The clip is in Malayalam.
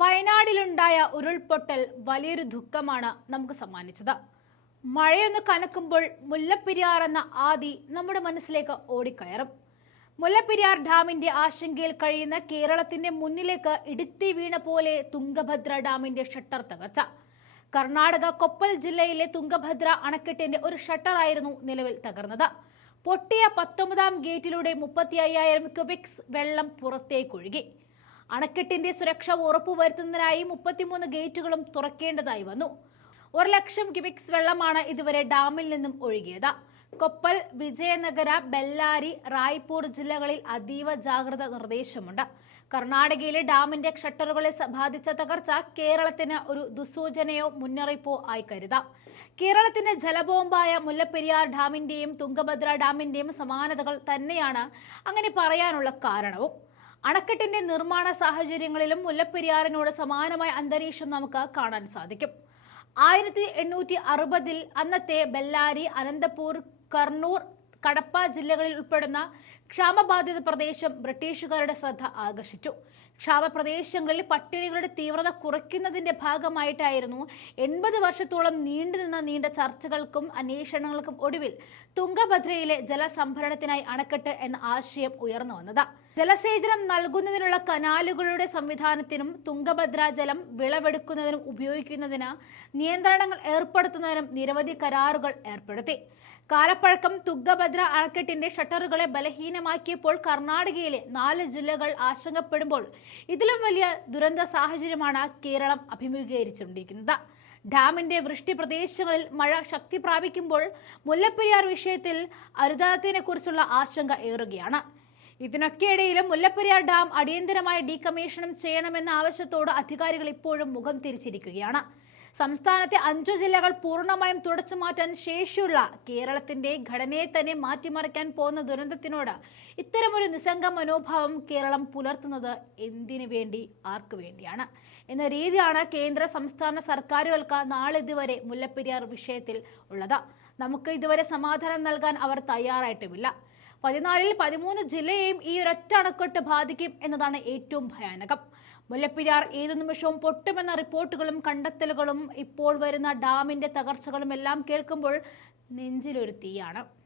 വയനാടിലുണ്ടായ ഉരുൾപൊട്ടൽ വലിയൊരു ദുഃഖമാണ് നമുക്ക് സമ്മാനിച്ചത്. മഴയൊന്ന് കനക്കുമ്പോൾ മുല്ലപ്പെരിയാർ എന്ന ആദി നമ്മുടെ മനസ്സിലേക്ക് ഓടിക്കയറും. മുല്ലപ്പെരിയാർ ഡാമിന്റെ ആശങ്കയിൽ കഴിയുന്ന കേരളത്തിന്റെ മുന്നിലേക്ക് ഇടുത്തി വീണ പോലെ തുംഗഭദ്ര ഡാമിന്റെ ഷട്ടർ തകർച്ച. കർണാടക കൊപ്പൽ ജില്ലയിലെ തുംഗഭദ്ര അണക്കെട്ടിന്റെ ഒരു ഷട്ടറായിരുന്നു നിലവിൽ തകർന്നത്. പൊട്ടിയ പത്തൊമ്പതാം ഗേറ്റിലൂടെ മുപ്പത്തി അയ്യായിരം ക്യൂബിക്സ് വെള്ളം പുറത്തേക്കൊഴുകി. അണക്കെട്ടിന്റെ സുരക്ഷ ഉറപ്പുവരുത്തുന്നതിനായി മുപ്പത്തിമൂന്ന് ഗേറ്റുകളും തുറക്കേണ്ടതായി വന്നു. ഒരു ലക്ഷം ക്യുബിക്സ് വെള്ളമാണ് ഇതുവരെ ഡാമിൽ നിന്നും ഒഴുകിയത്. കൊപ്പൽ വിജയനഗര ബെല്ലാരി റായ്പൂർ ജില്ലകളിൽ അതീവ ജാഗ്രത നിർദ്ദേശമുണ്ട്. കർണാടകയിലെ ഡാമിന്റെ ഷട്ടറുകളെ ബാധിച്ച തകർച്ച കേരളത്തിന് ഒരു ദുസൂചനയോ മുന്നറിയിപ്പോ ആയി കരുതാം. കേരളത്തിന്റെ ജലബോംബായ മുല്ലപ്പെരിയാർ ഡാമിന്റെയും തുങ്കഭദ്ര ഡാമിന്റെയും സമാനതകൾ തന്നെയാണ് അങ്ങനെ പറയാനുള്ള കാരണവും. അണക്കെട്ടിന്റെ നിർമ്മാണ സാഹചര്യങ്ങളിലും മുല്ലപ്പെരിയാറിനോട് സമാനമായ അന്തരീക്ഷം നമുക്ക് കാണാൻ സാധിക്കും. ആയിരത്തി എണ്ണൂറ്റി അറുപതിൽ അന്നത്തെ ബെല്ലാരി അനന്തപൂർ കർണൂർ കടപ്പ ജില്ലകളിൽ ഉൾപ്പെടുന്ന ക്ഷാമബാധിത പ്രദേശം ബ്രിട്ടീഷുകാരുടെ ശ്രദ്ധ ആകർഷിച്ചു. ക്ഷാമപ്രദേശങ്ങളിൽ പട്ടിണികളുടെ തീവ്രത കുറയ്ക്കുന്നതിന്റെ ഭാഗമായിട്ടായിരുന്നു എൺപത് വർഷത്തോളം നീണ്ടുനിന്ന നീണ്ട ചർച്ചകൾക്കും അന്വേഷണങ്ങൾക്കും ഒടുവിൽ തുങ്കഭദ്രയിലെ ജലസംഭരണത്തിനായി അണക്കെട്ട് എന്ന ആശയം ഉയർന്നു വന്നത്. ജലസേചനം നൽകുന്നതിനുള്ള കനാലുകളുടെ സംവിധാനത്തിനും തുംഗഭദ്ര ജലം വിളവെടുക്കുന്നതിനും ഉപയോഗിക്കുന്നതിന് നിയന്ത്രണങ്ങൾ ഏർപ്പെടുത്തുന്നതിനും നിരവധി കരാറുകൾ ഏർപ്പെടുത്തി. കാലപ്പഴക്കം തുഗഭദ്ര അണക്കെട്ടിന്റെ ഷട്ടറുകളെ ബലഹീനമാക്കിയപ്പോൾ കർണാടകയിലെ നാല് ജില്ലകൾ ആശങ്കപ്പെടുമ്പോൾ ഇതിലും വലിയ ദുരന്ത സാഹചര്യമാണ് കേരളം അഭിമുഖീകരിച്ചുകൊണ്ടിരിക്കുന്നത്. ഡാമിന്റെ വൃഷ്ടി പ്രദേശങ്ങളിൽ മഴ ശക്തി പ്രാപിക്കുമ്പോൾ മുല്ലപ്പെരിയാർ വിഷയത്തിൽ അരുതാത്തിനെ കുറിച്ചുള്ള ആശങ്ക ഏറുകയാണ്. ഇതിനൊക്കെയിടയിലും മുല്ലപ്പെരിയാർ ഡാം അടിയന്തരമായി ഡീകമ്മീഷനും ചെയ്യണമെന്ന ആവശ്യത്തോട് അധികാരികൾ ഇപ്പോഴും മുഖം തിരിച്ചിരിക്കുകയാണ്. സംസ്ഥാനത്തെ അഞ്ചു ജില്ലകൾ പൂർണമായും തുടച്ചു മാറ്റാൻ ശേഷിയുള്ള കേരളത്തിന്റെ ഘടനയെ തന്നെ മാറ്റിമറിക്കാൻ പോകുന്ന ദുരന്തത്തിനോട് ഇത്തരമൊരു നിസ്സംഗ മനോഭാവം കേരളം പുലർത്തുന്നത് എന്തിനു വേണ്ടി? ആർക്കു വേണ്ടിയാണ്? എന്ന രീതിയാണ് കേന്ദ്ര സംസ്ഥാന സർക്കാരുകൾക്ക് നാളിതുവരെ മുല്ലപ്പെരിയാർ വിഷയത്തിൽ ഉള്ളത്. നമുക്ക് ഇതുവരെ സമാധാനം നൽകാൻ അവർ തയ്യാറായിട്ടുമില്ല. പതിനാലിൽ പതിമൂന്ന് ജില്ലയെയും ഈ ഒരൊറ്റ അണക്കെട്ട് ബാധിക്കും എന്നതാണ് ഏറ്റവും ഭയാനകം. മുല്ലപ്പെരിയാർ ഏതു നിമിഷവും പൊട്ടുമെന്ന റിപ്പോർട്ടുകളും കണ്ടെത്തലുകളും ഇപ്പോൾ വരുന്ന ഡാമിന്റെ തകർച്ചകളും എല്ലാം കേൾക്കുമ്പോൾ നെഞ്ചിലൊരു തീയാണ്.